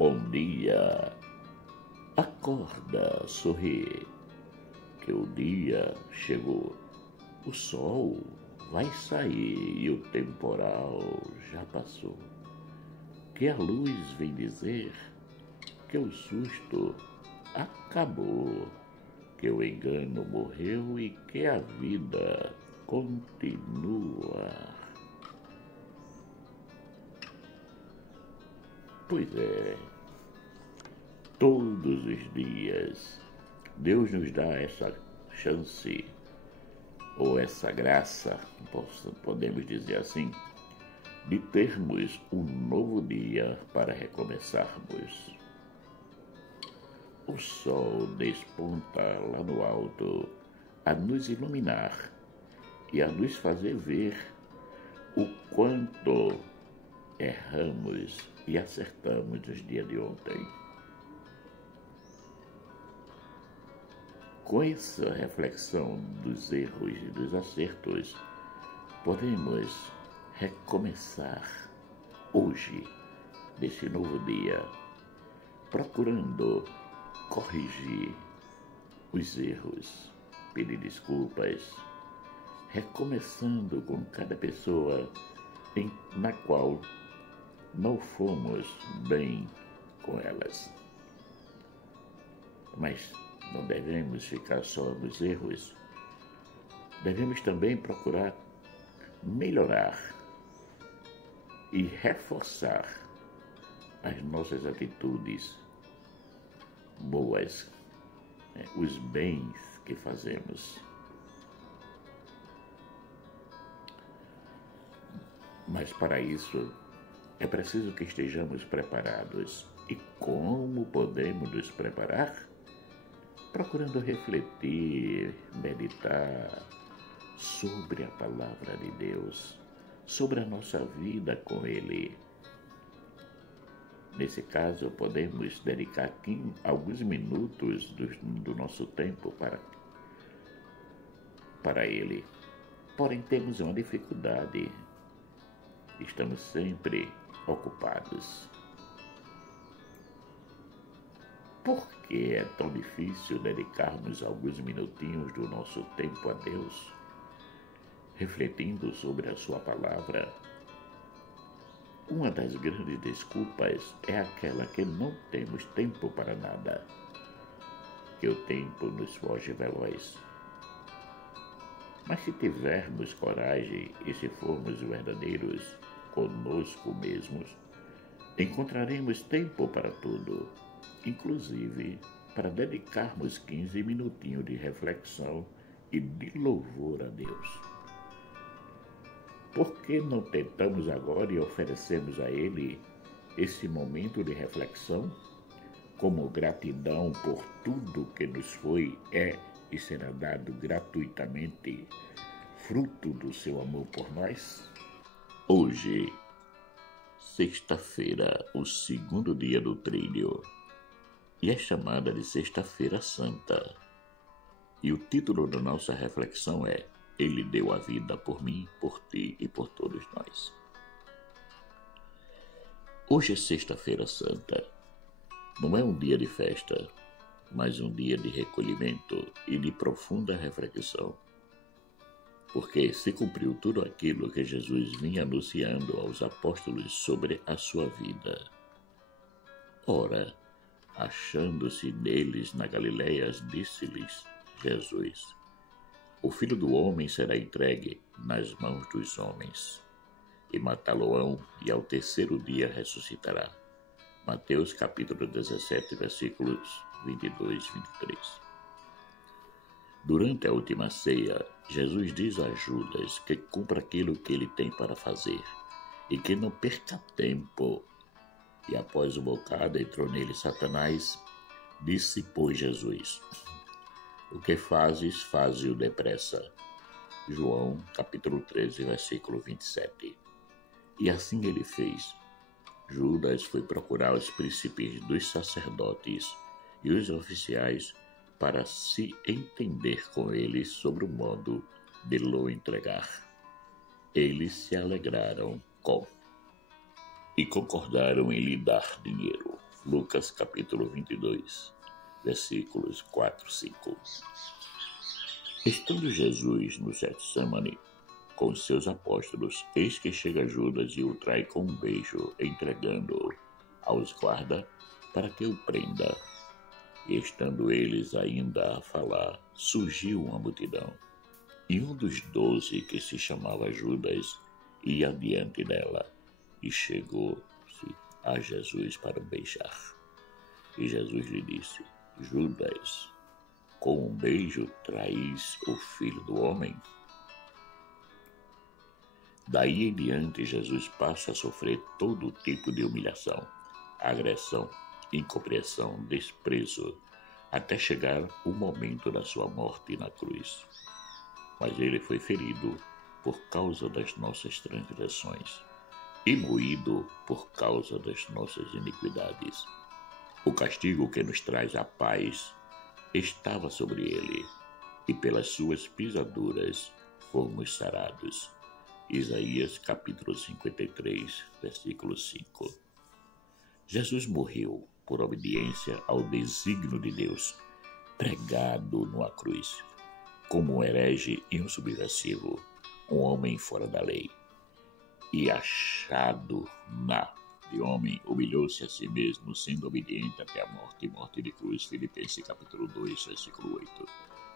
Bom dia, acorda, sorri, que o dia chegou. O sol vai sair e o temporal já passou. Que a luz vem dizer que o susto acabou, que o engano morreu e que a vida continua. Pois é, todos os dias Deus nos dá essa chance, ou essa graça, podemos dizer assim, de termos um novo dia para recomeçarmos. O sol desponta lá no alto a nos iluminar e a nos fazer ver o quanto erramos e acertamos nos dias de ontem. Com essa reflexão dos erros e dos acertos, podemos recomeçar hoje, nesse novo dia, procurando corrigir os erros, pedir desculpas, recomeçando com cada pessoa na qual não fomos bem com elas. Mas não devemos ficar só nos erros. Devemos também procurar melhorar e reforçar as nossas atitudes boas, os bens que fazemos. Mas para isso é preciso que estejamos preparados. E como podemos nos preparar? Procurando refletir, meditar sobre a palavra de Deus, sobre a nossa vida com Ele. Nesse caso, podemos dedicar aqui alguns minutos do nosso tempo para Ele. Porém, temos uma dificuldade. Estamos sempre ocupados. Por que é tão difícil dedicarmos alguns minutinhos do nosso tempo a Deus, refletindo sobre a sua palavra? Uma das grandes desculpas é aquela que não temos tempo para nada, que o tempo nos foge veloz. Mas se tivermos coragem e se formos verdadeiros conosco mesmos, encontraremos tempo para tudo, inclusive para dedicarmos 15 minutinhos de reflexão e de louvor a Deus. Por que não tentamos agora e oferecemos a Ele esse momento de reflexão como gratidão por tudo que nos foi, é e será dado gratuitamente, fruto do seu amor por nós? Hoje, sexta-feira, o segundo dia do tríduo, e é chamada de Sexta-feira Santa. E o título da nossa reflexão é: Ele deu a vida por mim, por ti e por todos nós. Hoje é Sexta-feira Santa. Não é um dia de festa, mas um dia de recolhimento e de profunda reflexão. Porque se cumpriu tudo aquilo que Jesus vinha anunciando aos apóstolos sobre a sua vida. Ora, achando-se deles na Galileia, disse-lhes Jesus: O Filho do Homem será entregue nas mãos dos homens, e matá-lo-ão, e ao terceiro dia ressuscitará. Mateus capítulo 17, versículos 22 e 23. Durante a última ceia, Jesus diz a Judas que cumpra aquilo que ele tem para fazer e que não perca tempo. E após o bocado entrou nele Satanás, disse, pois, Jesus: O que fazes, faze-o depressa. João capítulo 13, versículo 27. E assim ele fez. Judas foi procurar os príncipes dos sacerdotes e os oficiais para se entender com eles sobre o modo de lhe entregar. Eles se alegraram com e concordaram em lhe dar dinheiro. Lucas capítulo 22, versículos 4 e 5. Estando Jesus no Getsemane com os seus apóstolos, eis que chega Judas e o trai com um beijo, entregando-o aos guardas para que o prenda. E estando eles ainda a falar, surgiu uma multidão. E um dos 12, que se chamava Judas, ia diante dela, e chegou-se a Jesus para o beijar. E Jesus lhe disse: Judas, com um beijo traís o Filho do Homem? Daí em diante, Jesus passa a sofrer todo tipo de humilhação, agressão, incompreensão, desprezo, até chegar o momento da sua morte na cruz. Mas ele foi ferido por causa das nossas transgressões e moído por causa das nossas iniquidades. O castigo que nos traz a paz estava sobre ele, e pelas suas pisaduras fomos sarados. Isaías capítulo 53, versículo 5. Jesus morreu por obediência ao desígnio de Deus, pregado numa cruz, como um herege e um subversivo, um homem fora da lei. E achado de homem, humilhou-se a si mesmo, sendo obediente até a morte, e morte de cruz. Filipenses capítulo 2, versículo 8.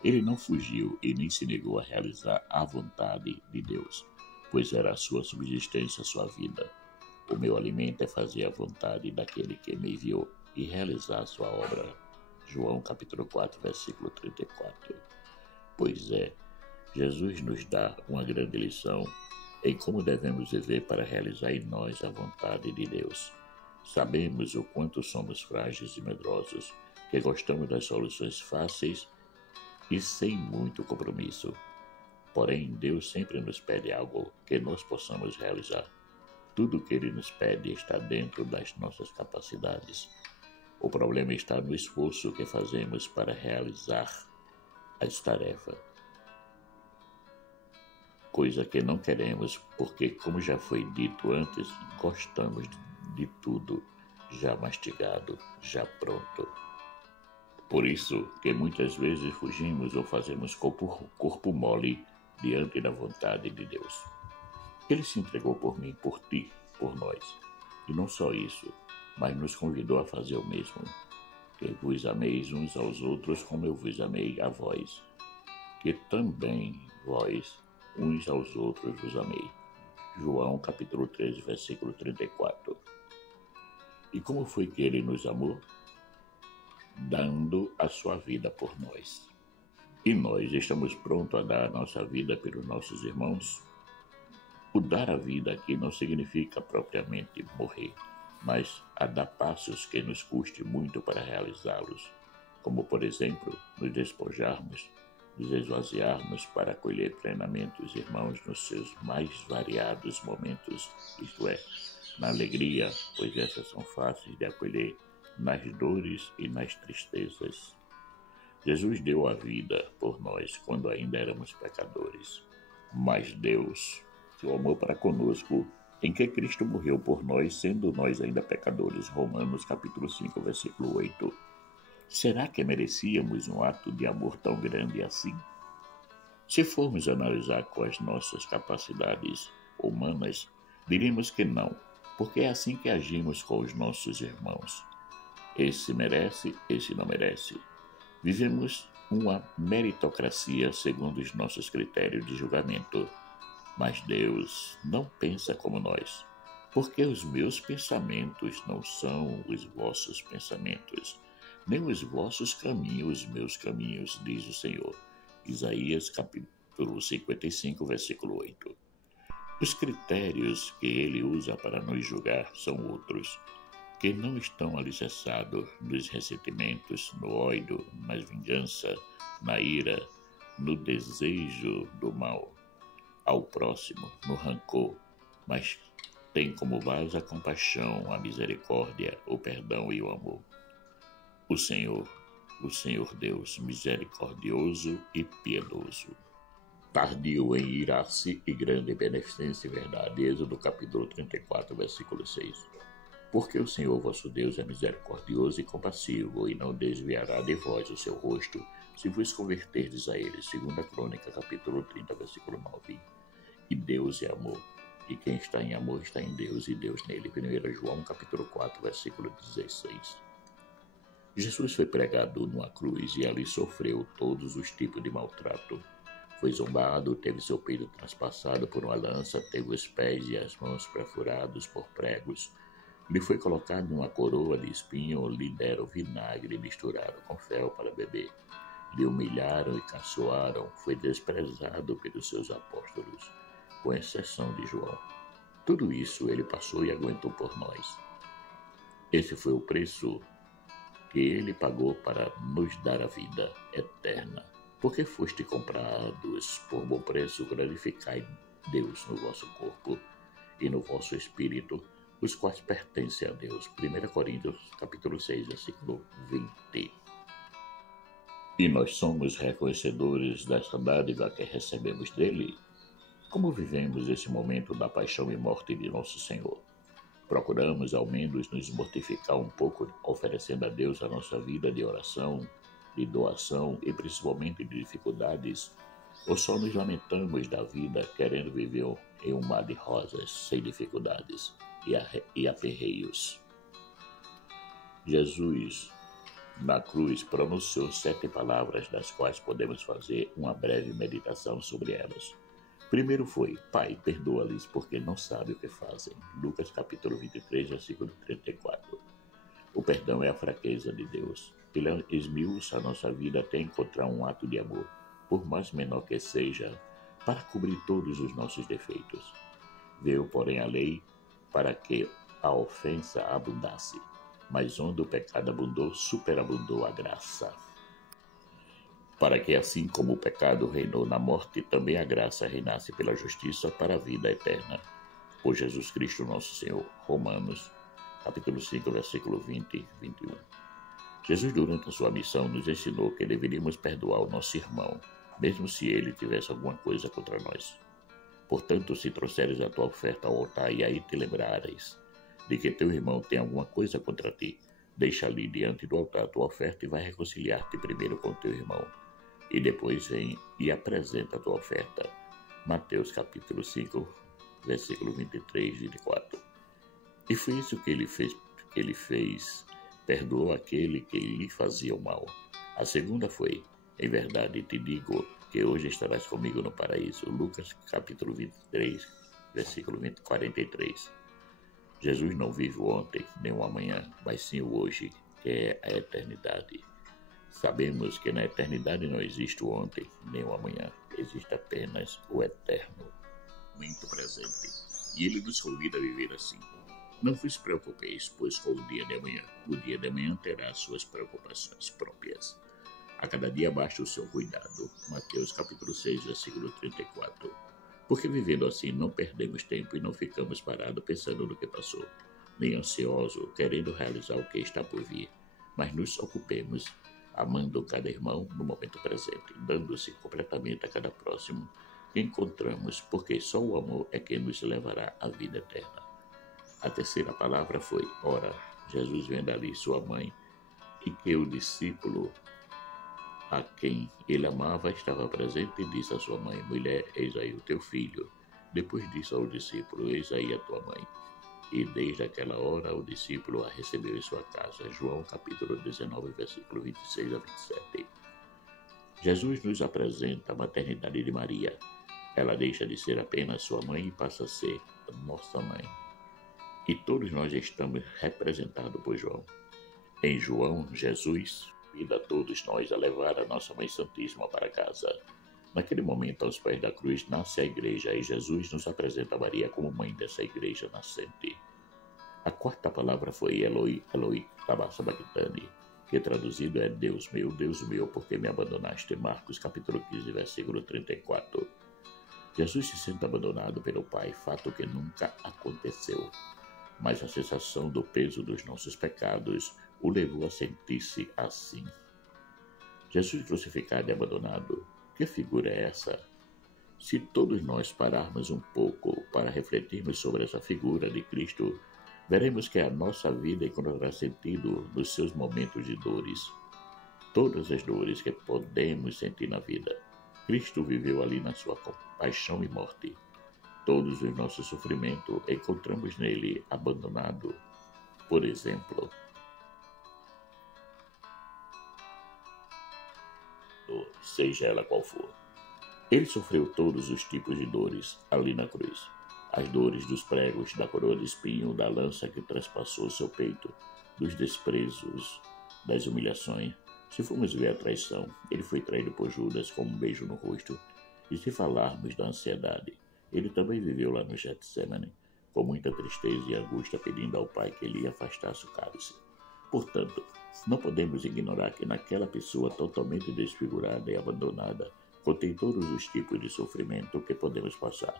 Ele não fugiu e nem se negou a realizar a vontade de Deus, pois era a sua subsistência, a sua vida. O meu alimento é fazer a vontade daquele que me enviou e realizar a sua obra. João capítulo 4, versículo 34. Pois é, Jesus nos dá uma grande lição em como devemos viver para realizar em nós a vontade de Deus. Sabemos o quanto somos frágeis e medrosos, que gostamos das soluções fáceis e sem muito compromisso. Porém, Deus sempre nos pede algo que nós possamos realizar. Tudo o que Ele nos pede está dentro das nossas capacidades. O problema está no esforço que fazemos para realizar as tarefas. Coisa que não queremos, porque, como já foi dito antes, gostamos de tudo já mastigado, já pronto. Por isso que muitas vezes fugimos ou fazemos corpo mole diante da vontade de Deus. Ele se entregou por mim, por ti, por nós. E não só isso, mas nos convidou a fazer o mesmo. Que vos ameis uns aos outros como eu vos amei a vós. Que também vós uns aos outros vos amei. João capítulo 13, versículo 34. E como foi que ele nos amou? Dando a sua vida por nós. E nós estamos prontos a dar a nossa vida pelos nossos irmãos? O dar a vida aqui não significa propriamente morrer, mas a dar passos que nos custe muito para realizá-los, como, por exemplo, nos despojarmos, nos esvaziarmos para acolher plenamente os irmãos nos seus mais variados momentos, isto é, na alegria, pois essas são fáceis de acolher, nas dores e nas tristezas. Jesus deu a vida por nós quando ainda éramos pecadores, mas Deus, seu amor para conosco, em que Cristo morreu por nós, sendo nós ainda pecadores. Romanos capítulo 5, versículo 8. Será que merecíamos um ato de amor tão grande assim? Se formos analisar com as nossas capacidades humanas, diríamos que não, porque é assim que agimos com os nossos irmãos. Esse merece, esse não merece. Vivemos uma meritocracia segundo os nossos critérios de julgamento. Mas Deus não pensa como nós, porque os meus pensamentos não são os vossos pensamentos, nem os vossos caminhos, os meus caminhos, diz o Senhor. Isaías capítulo 55, versículo 8. Os critérios que ele usa para nos julgar são outros, que não estão alicerçados nos ressentimentos, no ódio, na vingança, na ira, no desejo do mal ao próximo, no rancor, mas tem como base a compaixão, a misericórdia, o perdão e o amor. O Senhor Deus, misericordioso e piedoso, tardio em irar-se e grande em beneficência e verdade. Êxodo capítulo 34, versículo 6. Porque o Senhor vosso Deus é misericordioso e compassivo, e não desviará de vós o seu rosto, se vos converterdes a ele. 2 Crônica, capítulo 30, versículo 9. E Deus é amor, e quem está em amor está em Deus, e Deus nele. 1 João, capítulo 4, versículo 16. Jesus foi pregado numa cruz e ali sofreu todos os tipos de maltrato. Foi zombado, teve seu peito transpassado por uma lança, teve os pés e as mãos perfurados por pregos. Lhe foi colocado uma coroa de espinho, lhe deram vinagre misturado com fel para beber. Lhe humilharam e caçoaram, foi desprezado pelos seus apóstolos, com exceção de João. Tudo isso ele passou e aguentou por nós. Esse foi o preço que ele pagou para nos dar a vida eterna. Porque foste comprados por bom preço, glorificai Deus no vosso corpo e no vosso espírito, os quais pertencem a Deus. 1 Coríntios, capítulo 6, versículo 20. E nós somos reconhecedores desta dádiva que recebemos dele? Como vivemos esse momento da paixão e morte de nosso Senhor? Procuramos, ao menos, nos mortificar um pouco, oferecendo a Deus a nossa vida de oração, de doação e principalmente de dificuldades, ou só nos lamentamos da vida, querendo viver em um mar de rosas, sem dificuldades e aperreios? Jesus, na cruz, pronunciou 7 palavras, das quais podemos fazer uma breve meditação sobre elas. Primeiro foi: Pai, perdoa-lhes, porque não sabem o que fazem. Lucas capítulo 23, versículo 34. O perdão é a fraqueza de Deus. Ele esmiuça a nossa vida até encontrar um ato de amor, por mais menor que seja, para cobrir todos os nossos defeitos. Veio, porém, a lei para que a ofensa abundasse, mas onde o pecado abundou, superabundou a graça. Para que, assim como o pecado reinou na morte, também a graça reinasse pela justiça para a vida eterna. Por Jesus Cristo nosso Senhor. Romanos, capítulo 5, versículo 20 e 21. Jesus, durante a sua missão, nos ensinou que deveríamos perdoar o nosso irmão, mesmo se ele tivesse alguma coisa contra nós. Portanto, se trouxeres a tua oferta ao altar e aí te lembrares de que teu irmão tem alguma coisa contra ti, deixa ali diante do altar a tua oferta e vai reconciliar-te primeiro com teu irmão. E depois vem e apresenta a tua oferta. Mateus capítulo 5, versículo 23 e 24. E foi isso que ele fez. Perdoou aquele que lhe fazia o mal. A segunda foi: em verdade te digo que hoje estarás comigo no paraíso. Lucas capítulo 23, versículo 43. Jesus não vive o ontem nem o amanhã, mas sim o hoje, que é a eternidade. Sabemos que na eternidade não existe o ontem nem o amanhã, existe apenas o eterno, momento presente. E ele nos convida a viver assim. Não vos preocupeis, pois com o dia de amanhã. O dia de amanhã terá suas preocupações próprias. A cada dia basta o seu cuidado. Mateus capítulo 6, versículo 34. Porque vivendo assim não perdemos tempo e não ficamos parados pensando no que passou, nem ansiosos, querendo realizar o que está por vir, mas nos ocupemos amando cada irmão no momento presente, dando-se completamente a cada próximo que encontramos, porque só o amor é que nos levará à vida eterna. A terceira palavra foi: ora. Jesus vendo ali sua mãe e que o discípulo a quem ele amava estava presente e disse à sua mãe: mulher, eis aí o teu filho. Depois disse ao discípulo: eis aí a tua mãe. E desde aquela hora o discípulo a recebeu em sua casa. João capítulo 19, versículo 26 a 27. Jesus nos apresenta a maternidade de Maria. Ela deixa de ser apenas sua mãe e passa a ser nossa mãe. E todos nós estamos representados por João. Em João, Jesus convida a todos nós a levar a nossa Mãe Santíssima para casa. Naquele momento, aos pés da cruz, nasce a igreja e Jesus nos apresenta a Maria como mãe dessa igreja nascente. A quarta palavra foi Eloi, Eloi, lama sabachthani, que traduzido é Deus meu, por que me abandonaste? Marcos capítulo 15, versículo 34. Jesus se sente abandonado pelo Pai, fato que nunca aconteceu. Mas a sensação do peso dos nossos pecados o levou a sentir-se assim. Jesus crucificado e abandonado, que figura é essa? Se todos nós pararmos um pouco para refletirmos sobre essa figura de Cristo, veremos que a nossa vida encontrará sentido nos seus momentos de dores. Todas as dores que podemos sentir na vida, Cristo viveu ali na sua paixão e morte. Todos os nossos sofrimentos encontramos nele abandonado. Por exemplo, seja ela qual for. Ele sofreu todos os tipos de dores ali na cruz. As dores dos pregos, da coroa de espinho, da lança que traspassou seu peito, dos desprezos, das humilhações. Se formos ver a traição, ele foi traído por Judas com um beijo no rosto. E se falarmos da ansiedade, ele também viveu lá no Getsemane, com muita tristeza e angústia, pedindo ao Pai que ele afastasse o cálice. Portanto, não podemos ignorar que naquela pessoa totalmente desfigurada e abandonada, contém todos os tipos de sofrimento que podemos passar.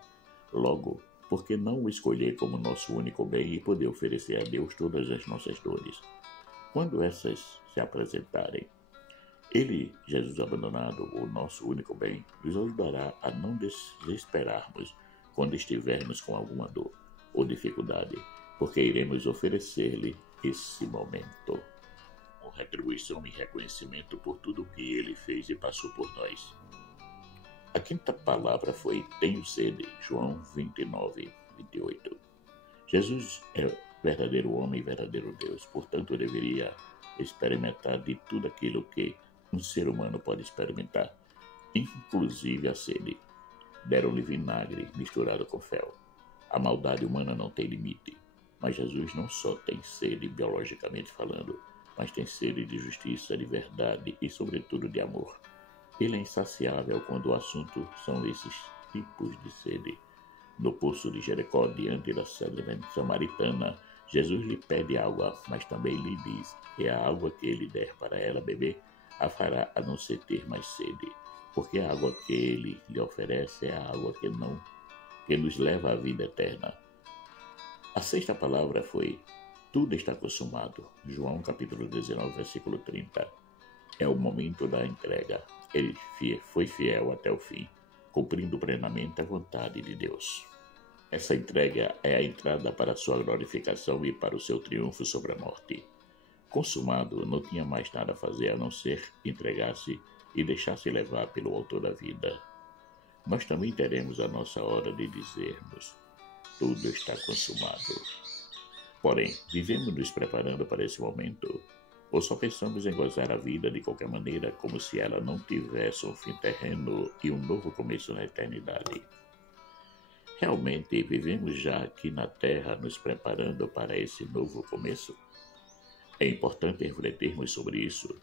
Logo, por que não o escolher como nosso único bem e poder oferecer a Deus todas as nossas dores? Quando essas se apresentarem, ele, Jesus abandonado, o nosso único bem, nos ajudará a não desesperarmos quando estivermos com alguma dor ou dificuldade, porque iremos oferecer-lhe esse momento, com retribuição e reconhecimento por tudo o que ele fez e passou por nós. A quinta palavra foi: tenho sede, João 29, 28. Jesus é verdadeiro homem e verdadeiro Deus, portanto deveria experimentar de tudo aquilo que um ser humano pode experimentar, inclusive a sede. Deram-lhe vinagre misturado com fel. A maldade humana não tem limite, mas Jesus não só tem sede biologicamente falando, mas tem sede de justiça, de verdade e, sobretudo, de amor. Ele é insaciável quando o assunto são esses tipos de sede. No poço de Jericó, diante da samaritana, Jesus lhe pede água, mas também lhe diz que a água que ele der para ela beber a fará a não ser ter mais sede, porque a água que ele lhe oferece é a água que nos leva à vida eterna. A sexta palavra foi: tudo está consumado. João capítulo 19, versículo 30. É o momento da entrega. Ele foi fiel até o fim, cumprindo plenamente a vontade de Deus. Essa entrega é a entrada para a sua glorificação e para o seu triunfo sobre a morte. Consumado, não tinha mais nada a fazer a não ser entregar-se e deixar-se levar pelo autor da vida. Nós também teremos a nossa hora de dizermos: tudo está consumado. Porém, vivemos nos preparando para esse momento, ou só pensamos em gozar a vida de qualquer maneira, como se ela não tivesse um fim terreno e um novo começo na eternidade? Realmente vivemos já aqui na Terra nos preparando para esse novo começo? É importante refletirmos sobre isso.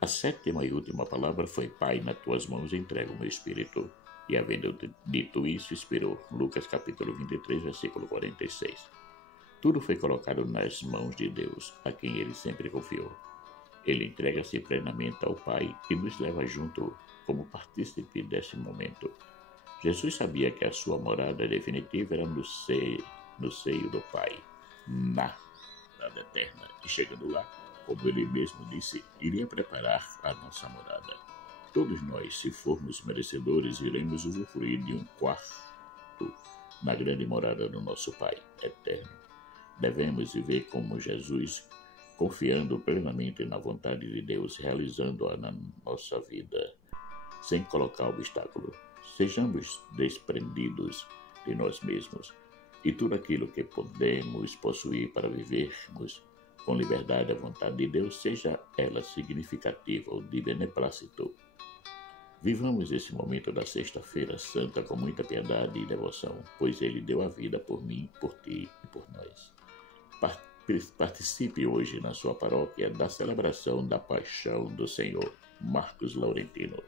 A sétima e última palavra foi: Pai, nas tuas mãos entrego o meu espírito. E havendo dito isso, expirou. Lucas capítulo 23, versículo 46. Tudo foi colocado nas mãos de Deus, a quem ele sempre confiou. Ele entrega-se plenamente ao Pai e nos leva junto como partícipe desse momento. Jesus sabia que a sua morada definitiva era no seio do Pai, na morada eterna. E chegando lá, como ele mesmo disse, iria preparar a nossa morada. Todos nós, se formos merecedores, iremos usufruir de um quarto na grande morada do nosso Pai eterno. Devemos viver como Jesus, confiando plenamente na vontade de Deus, realizando-a na nossa vida, sem colocar obstáculo. Sejamos desprendidos de nós mesmos e tudo aquilo que podemos possuir para vivermos com liberdade a vontade de Deus, seja ela significativa ou de beneplácito. Vivamos esse momento da Sexta-feira Santa com muita piedade e devoção, pois Ele deu a vida por mim, por ti e por nós. Participe hoje na sua paróquia da celebração da Paixão do Senhor. Marcos Laurentino.